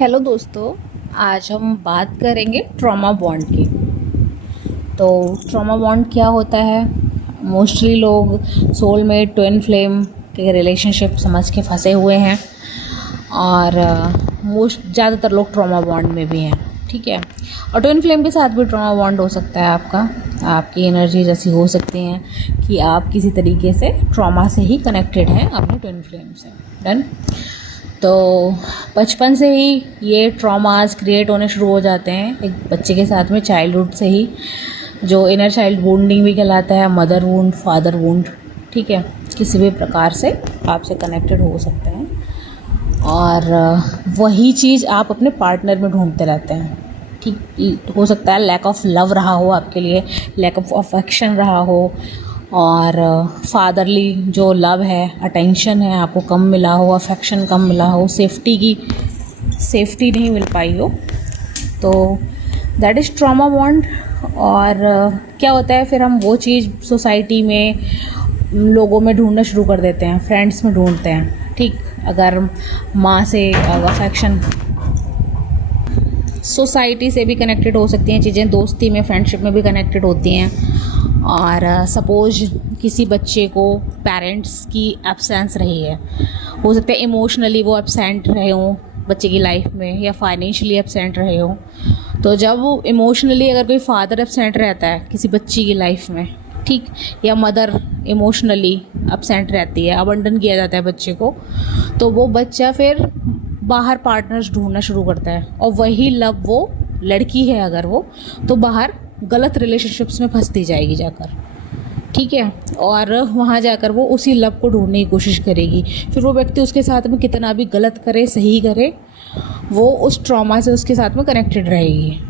Hello दोस्तों। आज हम बात करेंगे ट्रॉमा बॉन्ड की। तो ट्रॉमा बॉन्ड क्या होता है? मोस्टली लोग सोलमेट ट्विन फ्लेम के रिलेशनशिप समझ के फंसे हुए हैं और मोस्ट ज़्यादातर लोग ट्रॉमा बॉन्ड में भी हैं। ठीक है। और ट्विन फ्लेम के साथ भी ट्रॉमा बॉन्ड हो सकता है आपका। आपकी एनर्जी जैसी हो सकती हैं कि आप किसी तरीके से ट्रॉमा से ही कनेक्टेड हैं अपने ट्विन फ्लेम से। डन। तो बचपन से ही ये ट्रॉमास क्रिएट होने शुरू हो जाते हैं एक बच्चे के साथ में, चाइल्डहुड से ही, जो इनर चाइल्ड वुंडिंग भी कहलाता है, मदर वुंड, फादर वुंड। ठीक है। किसी भी प्रकार से आपसे कनेक्टेड हो सकते हैं और वही चीज़ आप अपने पार्टनर में ढूंढते रहते हैं। ठीक हो सकता है लैक ऑफ लव रहा हो आपके लिए, लैक ऑफ अफेक्शन रहा हो, और फादरली जो लव है, अटेंशन है, आपको कम मिला हो, अफेक्शन कम मिला हो, सेफ्टी नहीं मिल पाई हो, तो दैट इज़ ट्रॉमा बॉन्ड। और क्या होता है फिर हम वो चीज़ सोसाइटी में लोगों में ढूंढना शुरू कर देते हैं, फ्रेंड्स में ढूंढते हैं। ठीक। अगर माँ से अफेक्शन, सोसाइटी से भी कनेक्टेड हो सकती हैं चीज़ें, दोस्ती में, फ्रेंडशिप में भी कनेक्टेड होती हैं। और सपोज किसी बच्चे को पेरेंट्स की एब्सेंस रही है, हो सकता है इमोशनली वो एब्सेंट रहे हों बच्चे की लाइफ में, या फाइनेंशियली एब्सेंट रहे हों। तो जब इमोशनली अगर कोई फादर एब्सेंट रहता है किसी बच्ची की लाइफ में, ठीक, या मदर इमोशनली एब्सेंट रहती है, अबंडन किया जाता है बच्चे को, तो वो बच्चा फिर बाहर पार्टनर्स ढूंढना शुरू करता है। और वही लव, वो लड़की है अगर वो, तो बाहर गलत रिलेशनशिप्स में फंसती जाएगी जाकर। ठीक है। और वहाँ जाकर वो उसी लव को ढूंढने की कोशिश करेगी। फिर वो व्यक्ति उसके साथ में कितना भी गलत करे, सही करे, वो उस ट्रॉमा से उसके साथ में कनेक्टेड रहेगी।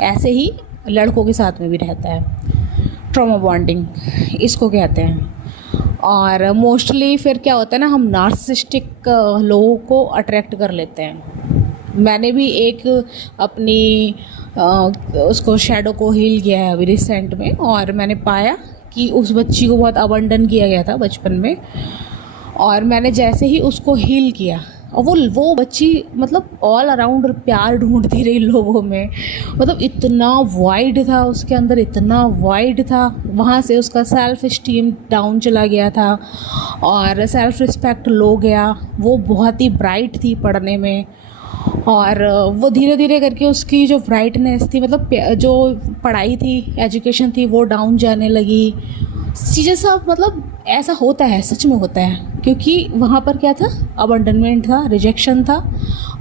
ऐसे ही लड़कों के साथ में भी रहता है। ट्रॉमा बॉन्डिंग इसको कहते हैं। और मोस्टली फिर क्या होता है ना, हम नार्सिसिस्टिक लोगों को अट्रैक्ट कर लेते हैं। मैंने भी एक अपनी उसको शैडो को हील किया है अभी रिसेंट में, और मैंने पाया कि उस बच्ची को बहुत अबंडन किया गया था बचपन में, और मैंने जैसे ही उसको हील किया, और वो बच्ची मतलब ऑल अराउंड प्यार ढूंढती रही लोगों में। मतलब इतना वाइड था उसके अंदर, इतना वाइड था। वहाँ से उसका सेल्फ इस्टीम डाउन चला गया था और सेल्फ रिस्पेक्ट लो गया। वो बहुत ही ब्राइट थी पढ़ने में, और वो धीरे धीरे करके उसकी जो ब्राइटनेस थी, मतलब जो पढ़ाई थी, एजुकेशन थी, वो डाउन जाने लगी। चीज़ें सब, मतलब ऐसा होता है, सच में होता है, क्योंकि वहाँ पर क्या था, अबंडनमेंट था, रिजेक्शन था,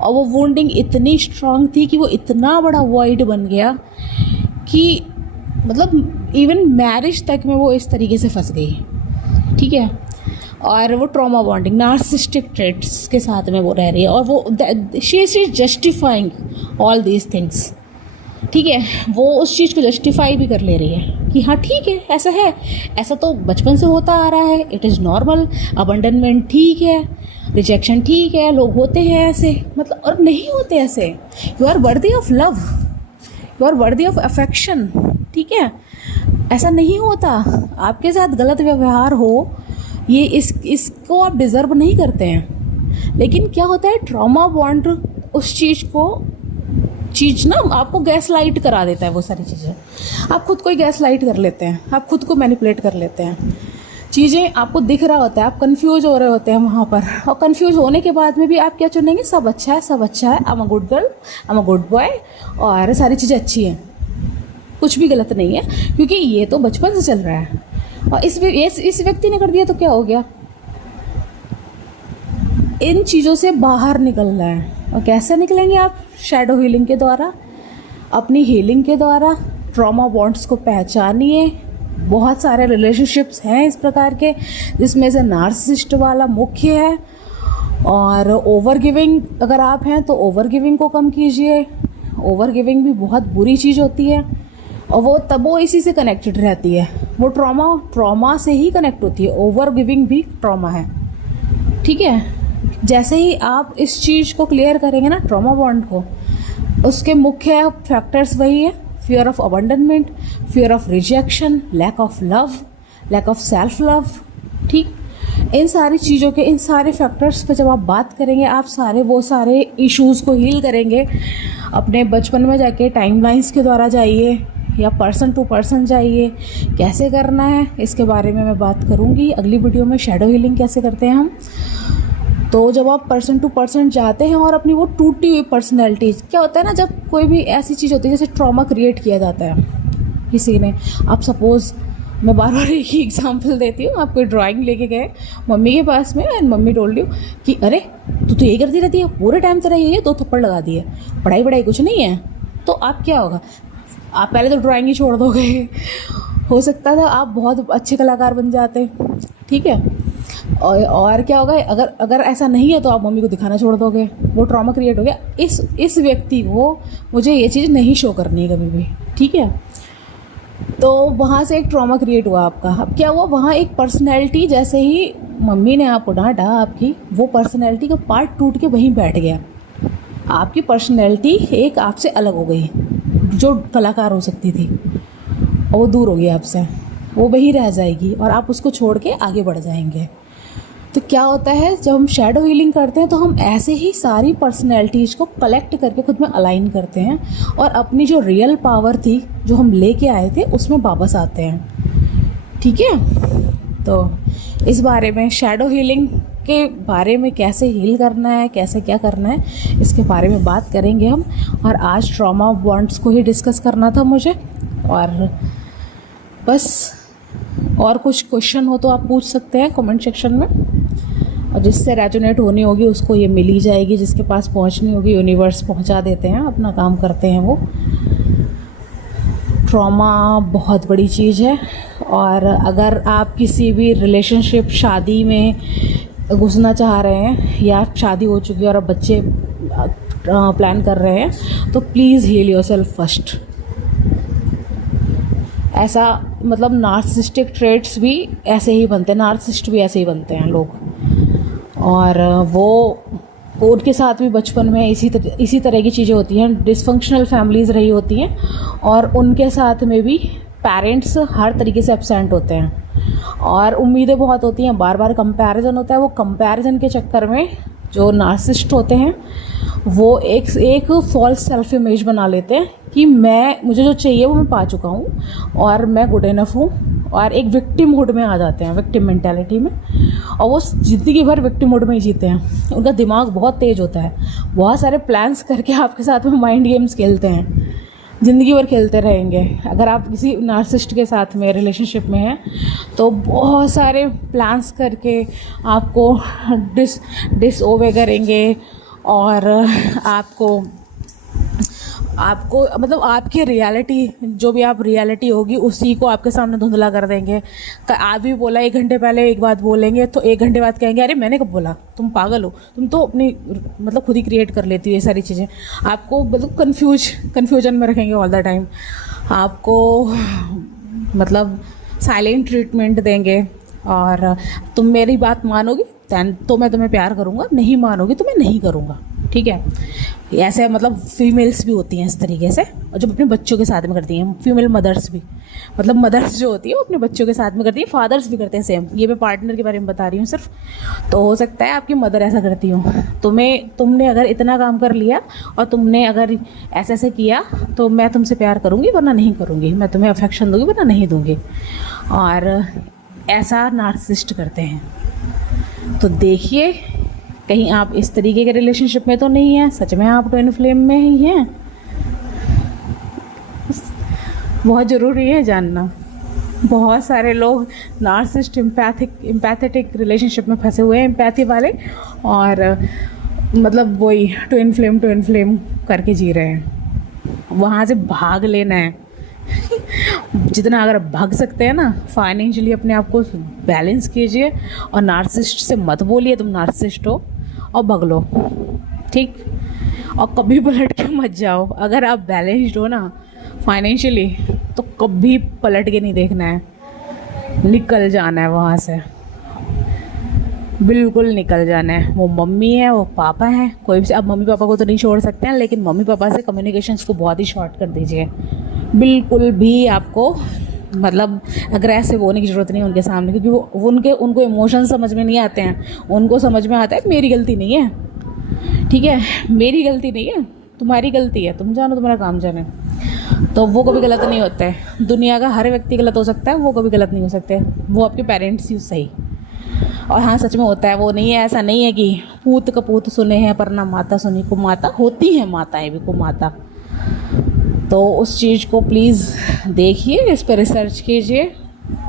और वो वुंडिंग इतनी स्ट्रांग थी कि वो इतना बड़ा वॉइड बन गया कि मतलब इवन मैरिज तक में वो इस तरीके से फंस गई। ठीक है। और वो ट्रॉमा बॉन्डिंग, नार्सिसिस्टिक ट्रेट्स के साथ में वो रह रही है, और वो she is justifying all these things. ठीक है। वो उस चीज़ को जस्टिफाई भी कर ले रही है कि हाँ ठीक है, ऐसा है, ऐसा तो बचपन से होता आ रहा है, इट इज़ नॉर्मल, अबंडनमेंट ठीक है, रिजेक्शन ठीक है, लोग होते हैं ऐसे, मतलब, और नहीं होते ऐसे। You are worthy of love, you are worthy of affection. ठीक है। ऐसा नहीं होता। आपके साथ गलत व्यवहार हो, ये इसको आप डिज़र्व नहीं करते हैं। लेकिन क्या होता है, ट्रॉमा बॉन्ड उस चीज़ ना आपको गैस लाइट करा देता है। वो सारी चीज़ें आप खुद को ही गैस लाइट कर लेते हैं, आप खुद को मैनिपुलेट कर लेते हैं। चीज़ें आपको दिख रहा होता है, आप कंफ्यूज हो रहे होते हैं वहाँ पर, और कंफ्यूज होने के बाद में भी आप क्या चुनेंगे, सब अच्छा है, सब अच्छा है, I am a good girl, I am a good boy, और सारी चीज़ें अच्छी हैं, कुछ भी गलत नहीं है, क्योंकि ये तो बचपन से चल रहा है। और इस व्यक्ति ने कर दिया तो क्या हो गया, इन चीज़ों से बाहर निकलना है। और कैसे निकलेंगे आप? शैडो हीलिंग के द्वारा, अपनी हीलिंग के द्वारा। ट्रॉमा बॉन्ड्स को पहचानिए। बहुत सारे रिलेशनशिप्स हैं इस प्रकार के, जिसमें से नार्सिसिस्ट वाला मुख्य है। और ओवर गिविंग अगर आप हैं तो ओवर गिविंग को कम कीजिए। ओवर गिविंग भी बहुत बुरी चीज़ होती है, और वो इसी से कनेक्टेड रहती है। वो ट्रॉमा से ही कनेक्ट होती है। ओवर गिविंग भी ट्रॉमा है। ठीक है। जैसे ही आप इस चीज़ को क्लियर करेंगे ना, ट्रॉमा बॉन्ड को, उसके मुख्य फैक्टर्स वही है, fear of abandonment, fear of rejection, lack of love, lack of self love. ठीक। इन सारी चीज़ों के, इन सारे फैक्टर्स पे जब आप बात करेंगे, आप सारे इश्यूज़ को हील करेंगे। अपने बचपन में जाके टाइमलाइंस के द्वारा जाइए या पर्सन टू पर्सन जाइए। कैसे करना है इसके बारे में मैं बात करूँगी अगली वीडियो में। शैडो हीलिंग कैसे करते हैं हम। तो जब आप पर्सन टू पर्सन जाते हैं और अपनी वो टूटी हुई पर्सनैलिटी, क्या होता है ना, जब कोई भी ऐसी चीज़ होती है जैसे ट्रॉमा क्रिएट किया जाता है किसी ने। आप सपोज़, मैं बार बार एक ही एग्जांपल देती हूँ। आप कोई ड्राइंग लेके गए मम्मी के पास में एंड मम्मी टोल्ड यू कि अरे तू तो यही करती रहती है, पूरे टाइम तेरा यही है, 2 थप्पड़ लगा दिए, पढ़ाई कुछ नहीं है। तो आप क्या होगा, आप पहले तो ड्राइंग ही छोड़ दोगे। हो सकता था आप बहुत अच्छे कलाकार बन जाते, ठीक है। और क्या होगा, अगर ऐसा नहीं है तो आप मम्मी को दिखाना छोड़ दोगे। वो ट्रॉमा क्रिएट हो गया। इस व्यक्ति को मुझे ये चीज़ नहीं शो करनी है कभी भी, ठीक है। तो वहाँ से एक ट्रॉमा क्रिएट हुआ आपका। अब क्या हुआ, वहाँ एक पर्सनैलिटी, जैसे ही मम्मी ने आपको डांटा, आपकी वो पर्सनैलिटी का पार्ट टूट के वहीं बैठ गया। आपकी पर्सनैलिटी एक आपसे अलग हो गई, जो कलाकार हो सकती थी, और वो दूर हो गई आपसे, वो वहीं रह जाएगी और आप उसको छोड़ के आगे बढ़ जाएंगे। तो क्या होता है, जब हम शैडो हीलिंग करते हैं तो हम ऐसे ही सारी पर्सनैलिटीज़ को कलेक्ट करके खुद में अलाइन करते हैं और अपनी जो रियल पावर थी, जो हम लेके आए थे, उसमें वापस आते हैं, ठीक है। तो इस बारे में, शैडो हीलिंग के बारे में, कैसे हील करना है, कैसे क्या करना है, इसके बारे में बात करेंगे हम। और आज ट्रॉमा बॉन्ड्स को ही डिस्कस करना था मुझे। और बस, और कुछ क्वेश्चन हो तो आप पूछ सकते हैं कमेंट सेक्शन में, और जिससे रेजोनेट होनी होगी उसको ये मिल ही जाएगी। जिसके पास पहुंचनी होगी यूनिवर्स पहुंचा देते हैं, अपना काम करते हैं वो। ट्रॉमा बहुत बड़ी चीज़ है, और अगर आप किसी भी रिलेशनशिप, शादी में घुसना चाह रहे हैं, या शादी हो चुकी है और आप बच्चे प्लान कर रहे हैं, तो प्लीज़ हील योरसेल्फ फर्स्ट। ऐसा मतलब नार्सिसिस्टिक ट्रेट्स भी ऐसे ही बनते हैं, नार्सिसिस्ट भी ऐसे ही बनते हैं लोग। और वो उनके साथ भी बचपन में इसी तरह की चीज़ें होती हैं। डिसफंक्शनल फैमिलीज़ रही होती हैं, और उनके साथ में भी पेरेंट्स हर तरीके से एब्सेंट होते हैं, और उम्मीदें बहुत होती हैं, बार बार कंपैरिजन होता है। वो कंपैरिजन के चक्कर में जो नार्सिसिस्ट होते हैं वो एक फॉल्स सेल्फ इमेज बना लेते हैं कि मुझे जो चाहिए वो मैं पा चुका हूँ और मैं गुड इनफ हूँ, और एक विक्टिम हुड में आ जाते हैं, विक्टिम मेंटालिटी में। और वो ज़िंदगी भर विक्टिम हुड में ही जीते हैं। उनका दिमाग बहुत तेज़ होता है, बहुत सारे प्लान्स करके आपके साथ में माइंड गेम्स खेलते हैं, ज़िंदगी भर खेलते रहेंगे। अगर आप किसी नार्सिसिस्ट के साथ में रिलेशनशिप में हैं तो बहुत सारे प्लान्स करके आपको डिसओबे करेंगे, और आपको मतलब आपकी रियलिटी, जो भी आप रियलिटी होगी उसी को आपके सामने धुंधला कर देंगे। आप भी बोला 1 घंटे पहले एक बात बोलेंगे तो 1 घंटे बाद कहेंगे अरे मैंने कब बोला, तुम पागल हो, तुम तो अपनी मतलब खुद ही क्रिएट कर लेती हो ये सारी चीज़ें। आपको मतलब कन्फ्यूजन में रखेंगे ऑल द टाइम। आपको मतलब साइलेंट ट्रीटमेंट देंगे, और तुम मेरी बात मानोगी तो मैं तुम्हें प्यार करूँगा, नहीं मानोगी तो मैं नहीं करूँगा, ठीक है। ऐसे मतलब फीमेल्स भी होती हैं इस तरीके से, और जो अपने बच्चों के साथ में करती हैं, फीमेल मदर्स भी, मतलब मदर्स जो होती है वो अपने बच्चों के साथ में करती है, फादर्स भी करते हैं सेम। ये मैं पार्टनर के बारे में बता रही हूँ सिर्फ। तो हो सकता है आपकी मदर ऐसा करती हो, तुमने अगर इतना काम कर लिया और तुमने अगर ऐसे किया तो मैं तुमसे प्यार करूँगी वरना नहीं करूँगी, मैं तुम्हें अफेक्शन दूँगी वरना नहीं दूँगी। और ऐसा नार्सिसिस्ट करते हैं। तो देखिए कहीं आप इस तरीके के रिलेशनशिप में तो नहीं हैं, सच में आप ट्विन फ्लेम में ही हैं। बहुत ज़रूरी है जानना। बहुत सारे लोग नार्सिसिस्ट एम्पैथेटिक रिलेशनशिप में फंसे हुए हैं, एम्पैथी वाले, और मतलब वही ट्विन फ्लेम करके जी रहे हैं। वहाँ से भाग लेना है जितना अगर भाग सकते हैं ना, फाइनेंशियली अपने आप को बैलेंस कीजिए, और नार्सिसिस्ट से मत बोलिए तुम नार्सिसिस्ट हो, और भाग लो, ठीक। और कभी पलट के मत जाओ। अगर आप बैलेंस्ड हो ना फाइनेंशियली तो कभी पलट के नहीं देखना है, निकल जाना है वहाँ से, बिल्कुल निकल जाना है। वो मम्मी है, वो पापा है, कोई भी। अब मम्मी पापा को तो नहीं छोड़ सकते हैं, लेकिन मम्मी पापा से कम्युनिकेशंस को बहुत ही शॉर्ट कर दीजिए। बिल्कुल भी आपको मतलब अग्रेसिव होने की ज़रूरत नहीं है उनके सामने, क्योंकि वो उनको इमोशन समझ में नहीं आते हैं। उनको समझ में आता है मेरी गलती नहीं है, ठीक है, मेरी गलती नहीं है, तुम्हारी गलती है, तुम जानो, तुम्हारा काम जाने। तो वो कभी गलत नहीं होता है। दुनिया का हर व्यक्ति गलत हो सकता है, वो कभी गलत नहीं हो सकते, वो आपके पेरेंट्स ही सही। और हाँ, सच में होता है, वो नहीं है, ऐसा नहीं है कि पूत कपूत सुने हैं पर ना माता सुनी को माता, होती हैं माताएं भी को माता। तो उस चीज़ को प्लीज़ देखिए, इस पर रिसर्च कीजिए।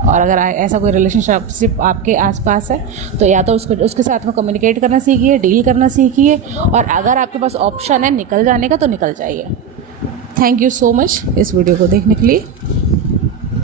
और अगर ऐसा कोई रिलेशनशिप आपके आसपास है तो या तो उसके साथ में कम्युनिकेट करना सीखिए, डील करना सीखिए, और अगर आपके पास ऑप्शन है निकल जाने का तो निकल जाइए। थैंक यू सो मच इस वीडियो को देखने के लिए।